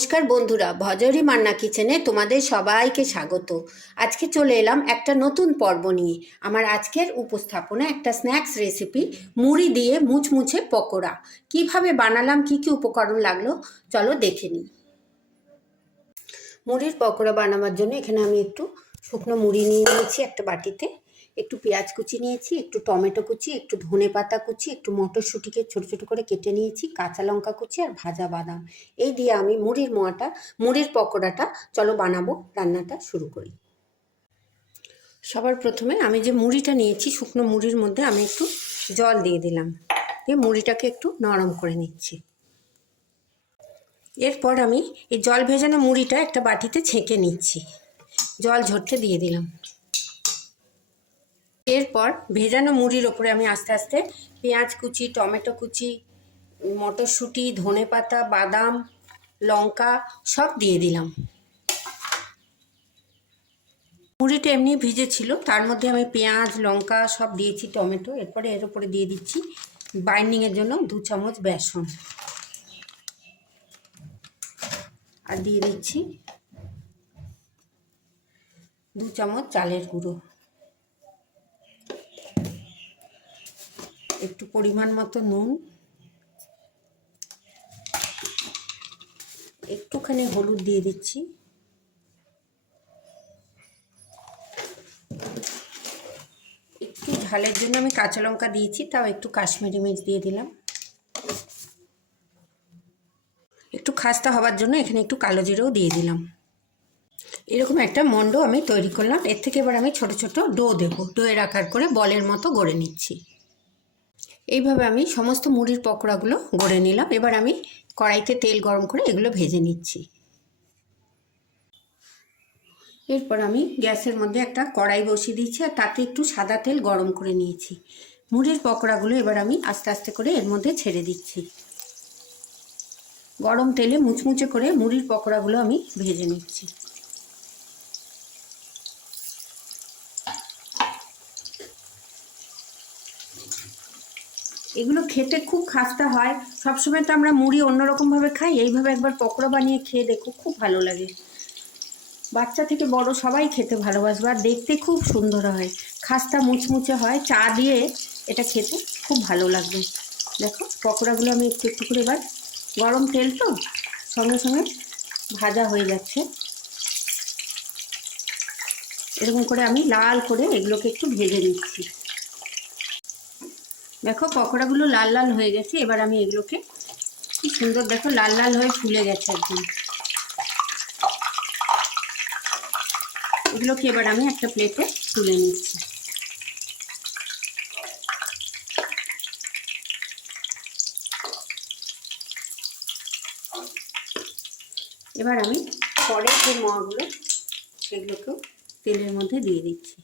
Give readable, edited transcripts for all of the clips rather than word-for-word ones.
নমস্কার বন্ধুরা, ভজরি মান্না কিচেনে তোমাদের সবাইকে স্বাগত। আজকে চলে এলাম একটা নতুন পর্ব নিয়ে। আমার আজকের উপস্থাপনা একটা স্ন্যাক্স রেসিপি, মুড়ি দিয়ে মুচমুচে পকোড়া। কিভাবে বানালাম, কি কি উপকরণ লাগলো, চলো দেখে নিই। মুড়ির পকোড়া বানাবার জন্য এখানে আমি একটু শুকনো মুড়ি নিয়ে নিয়েছি একটা বাটিতে, একটু পেঁয়াজ কুচি নিয়েছি, একটু টমেটো কুচি, একটু ধনে পাতা কুচি, একটু মটরশুঁটিকে ছোটো ছোটো করে কেটে নিয়েছি, কাঁচা লঙ্কা কুচি আর ভাজা বাদাম। এই দিয়ে আমি মুড়ির পকোড়াটা চলো বানাবো। রান্নাটা শুরু করি। সবার প্রথমে আমি যে মুড়িটা নিয়েছি, শুকনো মুড়ির মধ্যে আমি একটু জল দিয়ে দিলাম, দিয়ে মুড়িটাকে একটু নরম করে নিচ্ছি। এরপর আমি এই জল ভেজানো মুড়িটা একটা বাটিতে ছেঁকে নিচ্ছি, জল ঝরতে দিয়ে দিলাম। এরপর ভেজানো মুড়ির ওপরে আমি আস্তে আস্তে পেঁয়াজ কুচি, টমেটো কুচি, মটরশুঁটি, ধনে পাতা, বাদাম, লঙ্কা সব দিয়ে দিলাম। মুড়িটা এমনি ভিজেছিল, তার মধ্যে আমি পেঁয়াজ, লঙ্কা সব দিয়েছি, টমেটো। এরপরে এর ওপরে দিয়ে দিচ্ছি বাইন্ডিংয়ের জন্য 2 চামচ বেসন, আর দিয়ে দিচ্ছি 2 চামচ চালের গুঁড়ো, একটু পরিমাণ মতো নুন, একটুখানি হলুদ দিয়ে দিচ্ছি, একটু ঝালের জন্য আমি কাঁচা লঙ্কা দিয়েছি, তাও একটু কাশ্মীরি মির্চ দিয়ে দিলাম। একটু খাস্তা হবার জন্য এখানে একটু কালো জিরেও দিয়ে দিলাম। এরকম একটা মন্ড আমি তৈরি করলাম। এর থেকে এবার আমি ছোট ছোট ডো দেবো, ডোয়ের আকার করে বলের মতো গড়ে নিচ্ছি। এইভাবে আমি সমস্ত মুড়ির পকোড়াগুলো গড়ে নিলাম। এবার আমি কড়াইতে তেল গরম করে এগুলো ভেজে নিচ্ছি। এরপর আমি গ্যাসের মধ্যে একটা কড়াই বসিয়ে দিয়েছি, আর তাতে একটু সাদা তেল গরম করে নিয়েছি। মুড়ির পকোড়াগুলো এবার আমি আস্তে আস্তে করে এর মধ্যে ছেড়ে দিচ্ছি। গরম তেলে মুচমুচে করে মুড়ির পকোড়াগুলো আমি ভেজে নিচ্ছি। এগুলো খেতে খুব খাস্তা হয়। সবসময় তো আমরা মুড়ি অন্যরকমভাবে খাই, এইভাবে একবার পকোড়া বানিয়ে খেয়ে দেখো, খুব ভালো লাগে। বাচ্চা থেকে বড় সবাই খেতে ভালোবাসবে, আর দেখতে খুব সুন্দর হয়, খাস্তা মুচমুচে হয়। চা দিয়ে এটা খেতে খুব ভালো লাগবে। দেখো পকোড়াগুলো আমি একটু একটু করে এবার, গরম তেল তো সঙ্গে সঙ্গে ভাজা হয়ে যাচ্ছে। এরকম করে আমি লাল করে এগুলোকে একটু ভেজে নিচ্ছি। দেখো পকোড়াগুলো লাল লাল হয়ে গেছে। এবার আমি এগুলোকে, কি সুন্দর দেখো লাল লাল হয়ে ফুলে গেছে একদম। এগুলোকে এবার আমি একটা প্লেটে তুলে নিচ্ছি। এবার আমি পরের যে মোয়াগুলো সেগুলোকেও তেলের মধ্যে দিয়ে দিচ্ছি।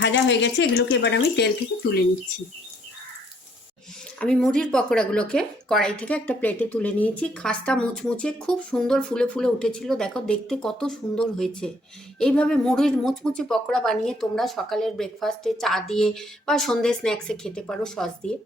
ভাজা হয়ে গেছে, এগুলোকে এবার আমি তেল থেকে তুলে নিচ্ছি। আমি মুড়ির পকোড়াগুলোকে কড়াই থেকে একটা প্লেটে তুলে নিয়েছি। খাস্তা মুচমুচে খুব সুন্দর ফুলে ফুলে উঠেছিল, দেখো দেখতে কত সুন্দর হয়েছে। এইভাবে মুড়ির মুচমুচে পকোড়া বানিয়ে তোমরা সকালের ব্রেকফাস্টে চা দিয়ে বা সন্ধ্যে স্ন্যাক্সে খেতে পারো সস দিয়ে।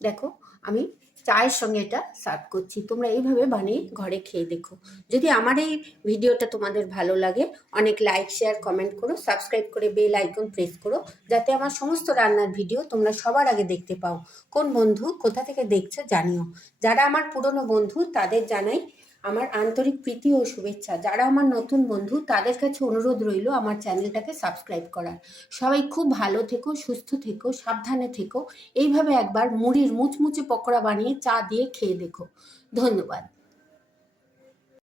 দেখো আমি চায়ের সঙ্গে এটা সার্ভ করছি। তোমরা এইভাবে বানিয়ে ঘরে খেয়ে দেখো। যদি আমার এই ভিডিওটা তোমাদের ভালো লাগে, অনেক লাইক, শেয়ার, কমেন্ট করো, সাবস্ক্রাইব করে বেল আইকন প্রেস করো, যাতে আমার সমস্ত রান্নার ভিডিও তোমরা সবার আগে দেখতে পাও। কোন বন্ধু কোথা থেকে দেখছো জানিও। যারা আমার পুরনো বন্ধু তাদের জানাই আমার আন্তরিক প্রীতি ও শুভেচ্ছা। যারা আমার নতুন বন্ধু তাদের কাছে অনুরোধ রইল আমার চ্যানেলটাকে সাবস্ক্রাইব করার। সবাই খুব ভালো থেকো, সুস্থ থেকো, সাবধানে থেকো। এইভাবে একবার মুড়ির মুচমুচে পকোড়া বানিয়ে চা দিয়ে খেয়ে দেখো। ধন্যবাদ।